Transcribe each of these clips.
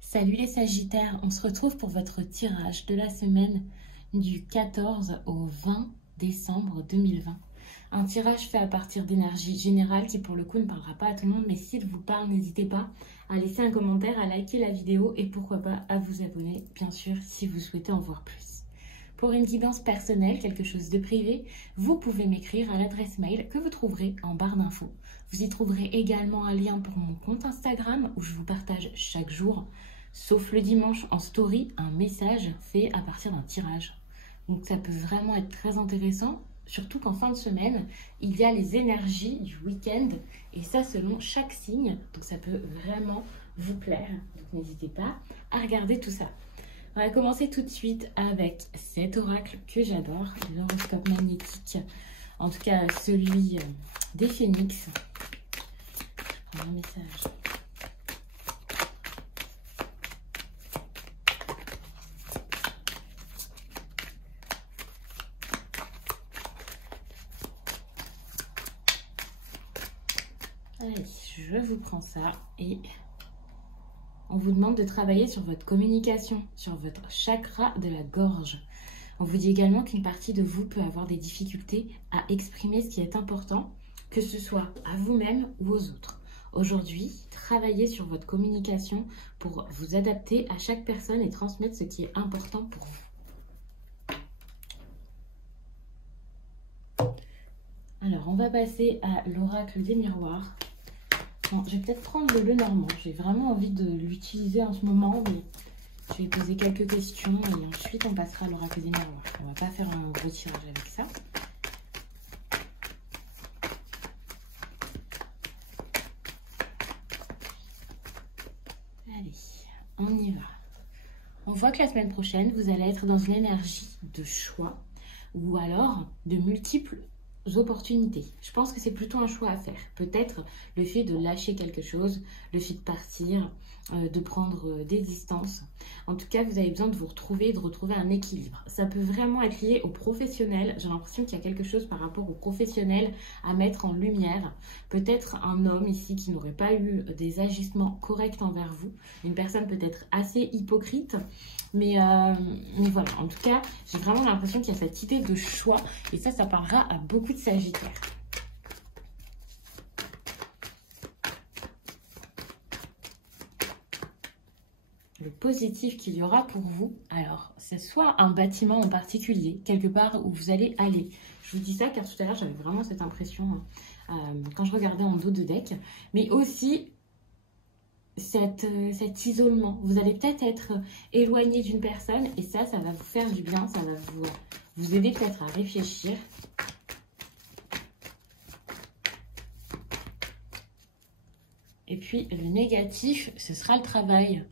Salut les Sagittaires, on se retrouve pour votre tirage de la semaine du 14 au 20 décembre 2020. Un tirage fait à partir d'énergie générale qui pour le coup ne parlera pas à tout le monde, mais s'il vous parle, n'hésitez pas à laisser un commentaire, à liker la vidéo et pourquoi pas à vous abonner, bien sûr, si vous souhaitez en voir plus. Pour une guidance personnelle, quelque chose de privé, vous pouvez m'écrire à l'adresse mail que vous trouverez en barre d'infos. Vous y trouverez également un lien pour mon compte Instagram où je vous partage chaque jour, sauf le dimanche en story, un message fait à partir d'un tirage. Donc ça peut vraiment être très intéressant, surtout qu'en fin de semaine, il y a les énergies du week-end et ça selon chaque signe. Donc ça peut vraiment vous plaire. Donc n'hésitez pas à regarder tout ça. On va commencer tout de suite avec cet oracle que j'adore, l'horoscope magnétique. En tout cas, celui des phénix. Je prends un message. Allez, je vous prends ça et on vous demande de travailler sur votre communication, sur votre chakra de la gorge. On vous dit également qu'une partie de vous peut avoir des difficultés à exprimer ce qui est important, que ce soit à vous-même ou aux autres. Aujourd'hui, travaillez sur votre communication pour vous adapter à chaque personne et transmettre ce qui est important pour vous. Alors, on va passer à l'oracle des miroirs. Bon, je vais peut-être prendre le normand. J'ai vraiment envie de l'utiliser en ce moment, mais je vais poser quelques questions et ensuite on passera à l'oracle des miroirs. On va pas faire un gros tirage avec ça. Allez, on y va. On voit que la semaine prochaine, vous allez être dans une énergie de choix ou alors de multiples opportunités. Je pense que c'est plutôt un choix à faire. Peut-être le fait de lâcher quelque chose, le fait de partir, de prendre des distances. En tout cas, vous avez besoin de vous retrouver, de retrouver un équilibre. Ça peut vraiment être lié au professionnel. J'ai l'impression qu'il y a quelque chose par rapport au professionnel à mettre en lumière. Peut-être un homme ici qui n'aurait pas eu des agissements corrects envers vous. Une personne peut-être assez hypocrite. Mais voilà, en tout cas, j'ai vraiment l'impression qu'il y a cette idée de choix. Et ça parlera à beaucoup de Sagittaires. Le positif qu'il y aura pour vous, alors, c'est soit un bâtiment en particulier, quelque part où vous allez aller. Je vous dis ça car tout à l'heure, j'avais vraiment cette impression quand je regardais en dos de deck. Mais aussi cet isolement. Vous allez peut-être être éloigné d'une personne et ça va vous faire du bien, ça va vous aider peut-être à réfléchir. Et puis, le négatif, ce sera le travail.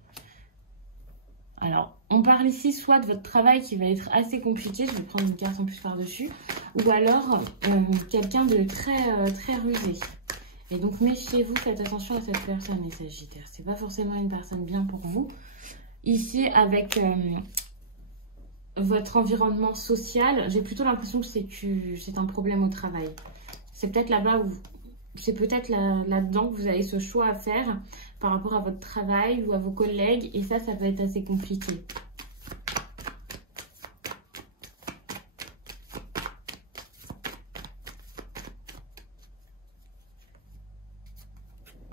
Alors, on parle ici soit de votre travail qui va être assez compliqué, je vais prendre une carte en plus par-dessus, ou alors quelqu'un de très rusé. Et donc, méfiez-vous, faites attention à cette personne, les Sagittaires. C'est pas forcément une personne bien pour vous. Ici, avec votre environnement social, j'ai plutôt l'impression que c'est un problème au travail. C'est peut-être là-bas où... C'est peut-être là-dedans que vous avez ce choix à faire par rapport à votre travail ou à vos collègues. Et ça peut être assez compliqué.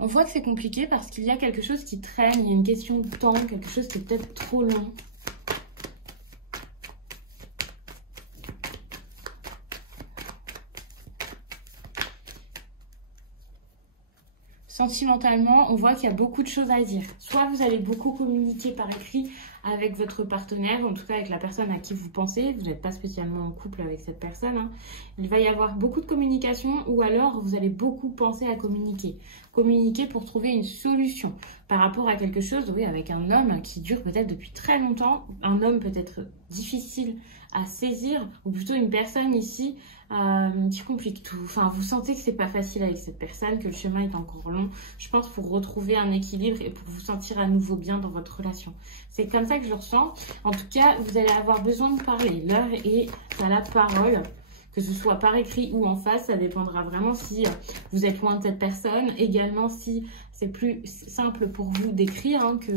On voit que c'est compliqué parce qu'il y a quelque chose qui traîne. Il y a une question de temps, quelque chose qui est peut-être trop long. Sentimentalement, on voit qu'il y a beaucoup de choses à dire. Soit vous allez beaucoup communiquer par écrit avec votre partenaire, en tout cas avec la personne à qui vous pensez. Vous n'êtes pas spécialement en couple avec cette personne, hein. Il va y avoir beaucoup de communication ou alors vous allez beaucoup penser à communiquer. Communiquer pour trouver une solution par rapport à quelque chose, oui, avec un homme qui dure peut-être depuis très longtemps. Un homme peut-être difficile à saisir ou plutôt une personne ici qui complique tout. Enfin, vous sentez que c'est pas facile avec cette personne, que le chemin est encore long. Je pense pour retrouver un équilibre et pour vous sentir à nouveau bien dans votre relation. C'est comme ça que je ressens. En tout cas, vous allez avoir besoin de parler. L'heure est à la parole. que ce soit par écrit ou en face. Ça dépendra vraiment si vous êtes loin de cette personne. Également, si c'est plus simple pour vous d'écrire hein, que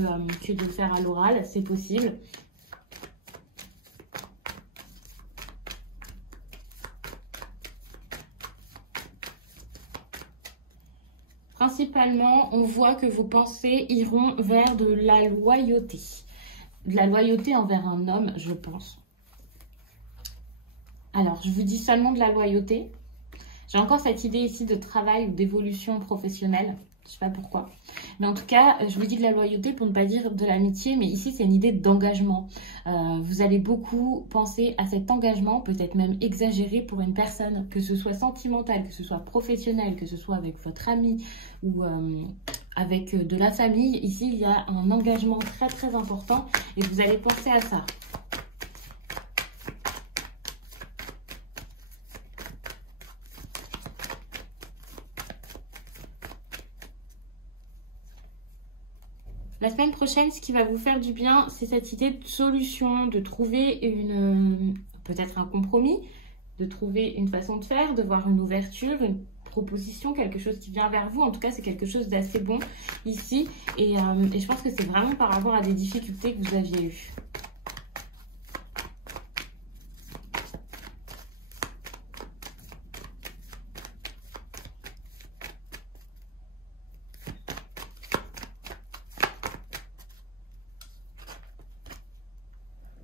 de le faire à l'oral, c'est possible. Principalement, on voit que vos pensées iront vers de la loyauté. De la loyauté envers un homme, je pense. Alors, je vous dis seulement de la loyauté. J'ai encore cette idée ici de travail ou d'évolution professionnelle. Je ne sais pas pourquoi. Mais en tout cas, je vous dis de la loyauté pour ne pas dire de l'amitié. Mais ici, c'est une idée d'engagement. Vous allez beaucoup penser à cet engagement, peut-être même exagéré pour une personne, que ce soit sentimental, que ce soit professionnel, que ce soit avec votre ami ou avec de la famille. Ici, il y a un engagement très très important et vous allez penser à ça. La semaine prochaine, ce qui va vous faire du bien, c'est cette idée de solution, de trouver peut-être un compromis, de trouver une façon de faire, de voir une ouverture, une proposition, quelque chose qui vient vers vous. En tout cas, c'est quelque chose d'assez bon ici. Et je pense que c'est vraiment par rapport à des difficultés que vous aviez eues.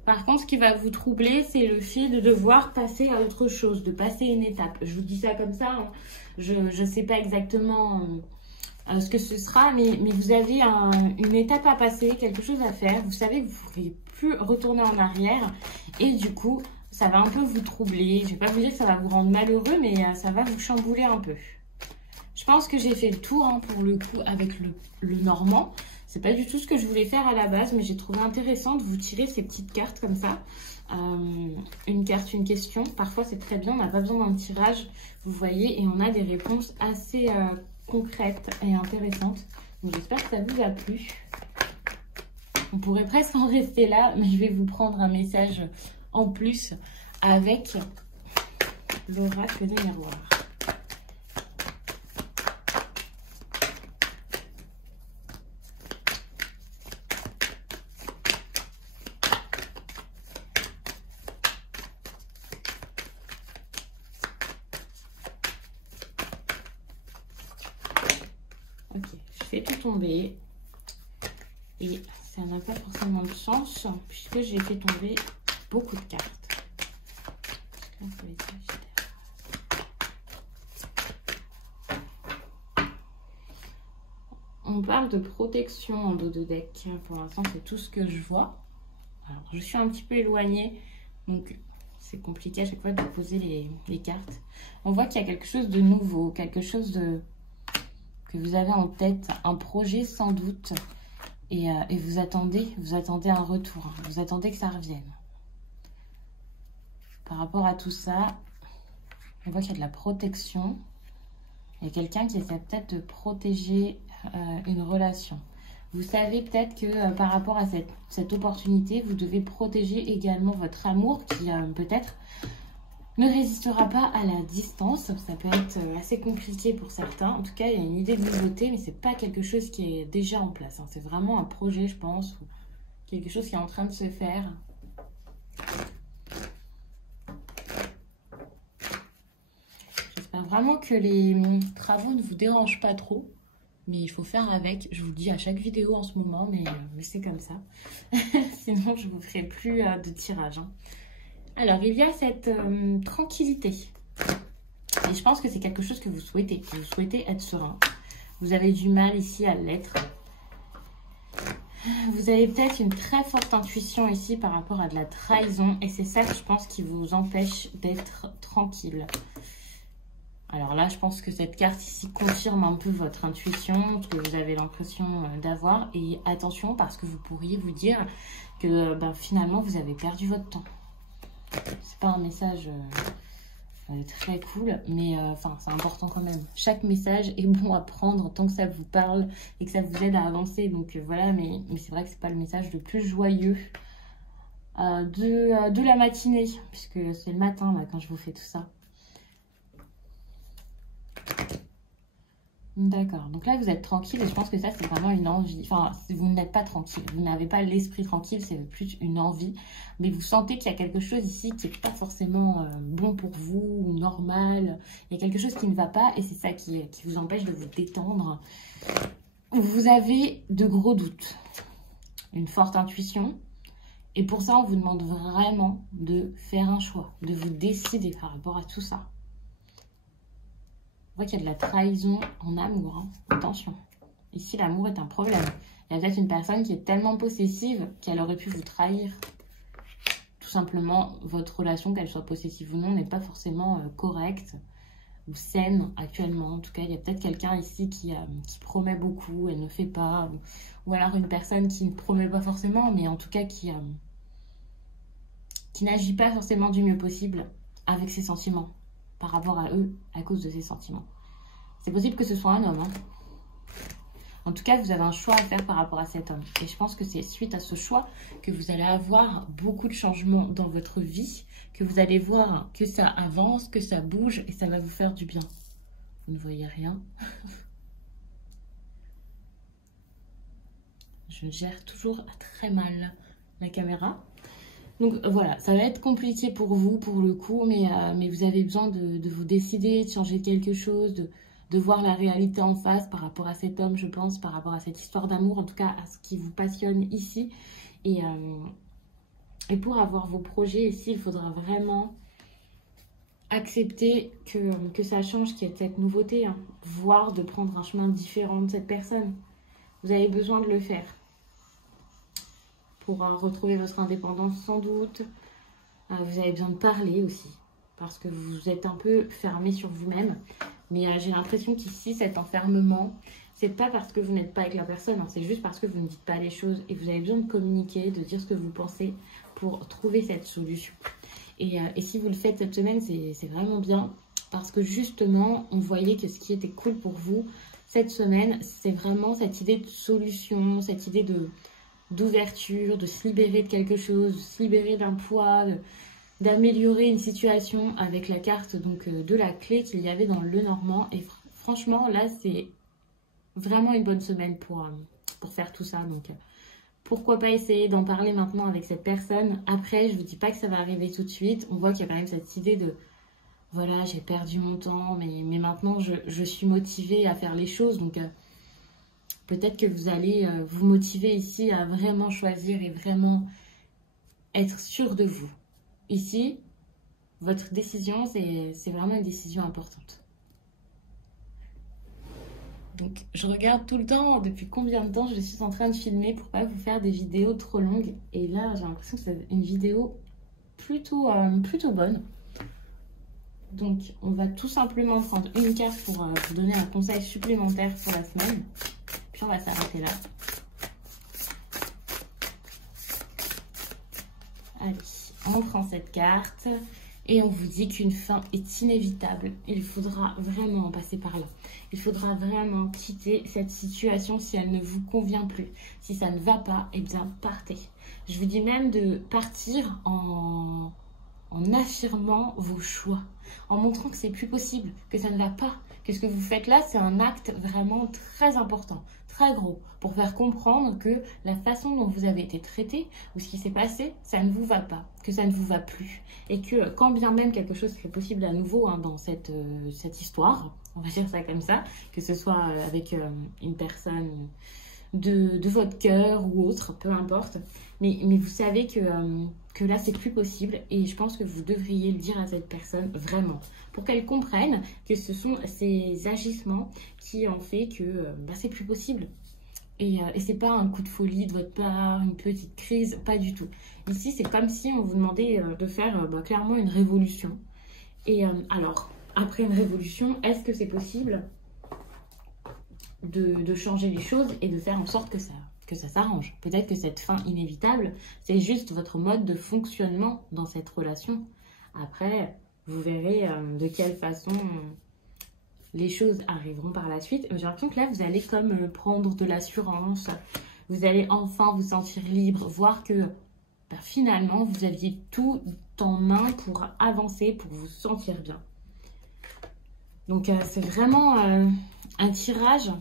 Par contre, ce qui va vous troubler, c'est le fait de devoir passer à autre chose, de passer une étape. Je vous dis ça comme ça, hein. Je ne sais pas exactement ce que ce sera, mais vous avez une étape à passer, quelque chose à faire. Vous savez que vous ne pourrez plus retourner en arrière et du coup, ça va un peu vous troubler. Je ne vais pas vous dire que ça va vous rendre malheureux, mais ça va vous chambouler un peu. Je pense que j'ai fait le tour hein, pour le coup avec le normand. C'est pas du tout ce que je voulais faire à la base, mais j'ai trouvé intéressant de vous tirer ces petites cartes comme ça. Une carte, une question. Parfois, c'est très bien, on n'a pas besoin d'un tirage, vous voyez, et on a des réponses assez concrètes et intéressantes. Donc, j'espère que ça vous a plu. On pourrait presque en rester là, mais je vais vous prendre un message en plus avec l'oracle des miroirs. Ok, je fais tout tomber et ça n'a pas forcément de sens puisque j'ai fait tomber beaucoup de cartes. On parle de protection en dos de deck. Pour l'instant, c'est tout ce que je vois. Alors, je suis un petit peu éloignée, donc c'est compliqué à chaque fois de poser les cartes. On voit qu'il y a quelque chose de nouveau, quelque chose que vous avez en tête, un projet sans doute, et vous attendez un retour, vous attendez que ça revienne. Par rapport à tout ça, on voit qu'il y a de la protection. Il y a quelqu'un qui essaie peut-être de protéger une relation. Vous savez peut-être que par rapport à cette opportunité, vous devez protéger également votre amour qui peut-être ne résistera pas à la distance. Ça peut être assez compliqué pour certains. En tout cas, il y a une idée de nouveauté, mais ce n'est pas quelque chose qui est déjà en place. Hein. C'est vraiment un projet, je pense, ou quelque chose qui est en train de se faire. J'espère vraiment que les travaux ne vous dérangent pas trop. Mais il faut faire avec. Je vous dis à chaque vidéo en ce moment, mais c'est comme ça. Sinon, je ne vous ferai plus de tirage. Hein. Alors, il y a cette tranquillité. Et je pense que c'est quelque chose que vous souhaitez. Vous souhaitez être serein. Vous avez du mal ici à l'être. Vous avez peut-être une très forte intuition ici par rapport à de la trahison. Et c'est ça que je pense qui vous empêche d'être tranquille. Alors là, je pense que cette carte ici confirme un peu votre intuition, ce que vous avez l'impression d'avoir. Et attention, parce que vous pourriez vous dire que finalement, vous avez perdu votre temps. C'est pas un message très cool, mais c'est important quand même. Chaque message est bon à prendre tant que ça vous parle et que ça vous aide à avancer. Donc voilà, mais c'est vrai que c'est pas le message le plus joyeux de la matinée, puisque c'est le matin là, quand je vous fais tout ça. D'accord. Donc là, vous êtes tranquille et je pense que ça, c'est vraiment une envie. Enfin, vous n'êtes pas tranquille. Vous n'avez pas l'esprit tranquille, c'est plus une envie. Mais vous sentez qu'il y a quelque chose ici qui n'est pas forcément bon pour vous ou normal. Il y a quelque chose qui ne va pas et c'est ça qui vous empêche de vous détendre. Vous avez de gros doutes, une forte intuition. Et pour ça, on vous demande vraiment de faire un choix, de vous décider par rapport à tout ça. On voit qu'il y a de la trahison en amour, hein. Attention, ici l'amour est un problème. Il y a peut-être une personne qui est tellement possessive qu'elle aurait pu vous trahir. Tout simplement, votre relation, qu'elle soit possessive ou non, n'est pas forcément correcte ou saine actuellement. En tout cas, il y a peut-être quelqu'un ici qui promet beaucoup et ne fait pas. Ou alors une personne qui ne promet pas forcément, mais en tout cas qui n'agit pas forcément du mieux possible avec ses sentiments. Par rapport à eux, à cause de ses sentiments. C'est possible que ce soit un homme. Hein. En tout cas, vous avez un choix à faire par rapport à cet homme. Et je pense que c'est suite à ce choix que vous allez avoir beaucoup de changements dans votre vie, que vous allez voir que ça avance, que ça bouge et ça va vous faire du bien. Vous ne voyez rien. Je gère toujours très mal la caméra. Donc voilà, ça va être compliqué pour vous, pour le coup, mais vous avez besoin de vous décider, de changer quelque chose, de voir la réalité en face par rapport à cet homme, je pense, par rapport à cette histoire d'amour, en tout cas à ce qui vous passionne ici. Et pour avoir vos projets ici, il faudra vraiment accepter que ça change, qu'il y ait cette nouveauté, hein, voire de prendre un chemin différent de cette personne. Vous avez besoin de le faire. Pour retrouver votre indépendance sans doute. Vous avez besoin de parler aussi, parce que vous êtes un peu fermé sur vous-même. Mais j'ai l'impression qu'ici, cet enfermement, c'est pas parce que vous n'êtes pas avec la personne, hein, c'est juste parce que vous ne dites pas les choses et vous avez besoin de communiquer, de dire ce que vous pensez pour trouver cette solution. Et si vous le faites cette semaine, c'est vraiment bien, parce que justement, on voyait que ce qui était cool pour vous cette semaine, c'est vraiment cette idée de solution, cette idée d'ouverture, de se libérer de quelque chose, de se libérer d'un poids, d'améliorer une situation avec la carte donc de la clé qu'il y avait dans le Normand. Et franchement, là, c'est vraiment une bonne semaine pour faire tout ça. Donc, pourquoi pas essayer d'en parler maintenant avec cette personne. Après, je ne vous dis pas que ça va arriver tout de suite. On voit qu'il y a quand même cette idée de, voilà, j'ai perdu mon temps, mais maintenant, je suis motivée à faire les choses. Donc, peut-être que vous allez vous motiver ici à vraiment choisir et vraiment être sûr de vous. Ici, votre décision, c'est vraiment une décision importante. Donc, je regarde tout le temps depuis combien de temps je suis en train de filmer pour pas vous faire des vidéos trop longues. Et là, j'ai l'impression que c'est une vidéo plutôt bonne. Donc, on va tout simplement prendre une carte pour vous donner un conseil supplémentaire pour la semaine. Puis, on va s'arrêter là. Allez, on prend cette carte et on vous dit qu'une fin est inévitable. Il faudra vraiment passer par là. Il faudra vraiment quitter cette situation si elle ne vous convient plus. Si ça ne va pas, eh bien, partez. Je vous dis même de partir en affirmant vos choix, en montrant que c'est plus possible, que ça ne va pas, que ce que vous faites là, c'est un acte vraiment très important, très gros, pour faire comprendre que la façon dont vous avez été traité ou ce qui s'est passé, ça ne vous va pas, que ça ne vous va plus. Et que quand bien même quelque chose serait possible à nouveau dans cette histoire, on va dire ça comme ça, que ce soit avec une personne de votre cœur ou autre, peu importe. Mais vous savez que là, c'est plus possible. Et je pense que vous devriez le dire à cette personne, vraiment. Pour qu'elle comprenne que ce sont ces agissements qui ont fait que c'est plus possible. Et c'est pas un coup de folie de votre part, une petite crise, pas du tout. Ici, c'est comme si on vous demandait de faire clairement une révolution. Et alors, après une révolution, est-ce que c'est possible de changer les choses et de faire en sorte que ça s'arrange? Peut-être que cette fin inévitable, c'est juste votre mode de fonctionnement dans cette relation. Après, vous verrez de quelle façon les choses arriveront par la suite. J'ai l'impression que là, vous allez comme prendre de l'assurance. Vous allez enfin vous sentir libre, voir que finalement, vous aviez tout en main pour avancer, pour vous sentir bien. Donc, c'est vraiment un tirage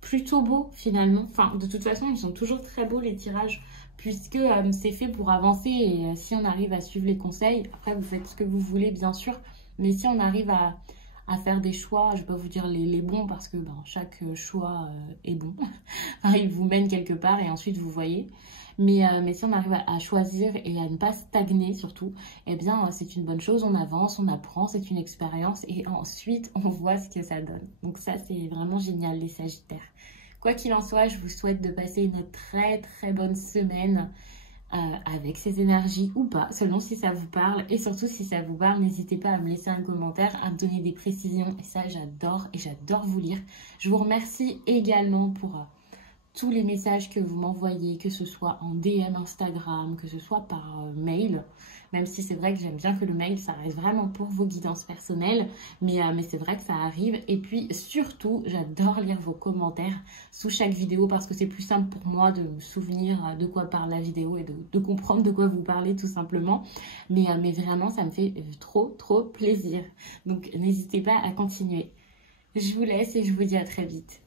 plutôt beau finalement. Enfin, de toute façon, ils sont toujours très beaux les tirages, puisque c'est fait pour avancer. Et si on arrive à suivre les conseils, après vous faites ce que vous voulez bien sûr, mais si on arrive à faire des choix, je ne vais pas vous dire les bons, parce que chaque choix est bon. Enfin, il vous mène quelque part et ensuite vous voyez. Mais si on arrive à choisir et à ne pas stagner surtout, eh bien c'est une bonne chose, on avance, on apprend, c'est une expérience et ensuite on voit ce que ça donne. Donc ça c'est vraiment génial les Sagittaires. Quoi qu'il en soit, je vous souhaite de passer une très très bonne semaine avec ces énergies ou pas, selon si ça vous parle. Et surtout si ça vous parle, n'hésitez pas à me laisser un commentaire, à me donner des précisions. Et ça j'adore, et j'adore vous lire. Je vous remercie également pour tous les messages que vous m'envoyez, que ce soit en DM Instagram, que ce soit par mail, même si c'est vrai que j'aime bien que le mail, ça reste vraiment pour vos guidances personnelles, mais c'est vrai que ça arrive. Et puis surtout, j'adore lire vos commentaires sous chaque vidéo, parce que c'est plus simple pour moi de me souvenir de quoi parle la vidéo et de comprendre de quoi vous parlez tout simplement. Mais vraiment, ça me fait trop plaisir. Donc n'hésitez pas à continuer. Je vous laisse et je vous dis à très vite.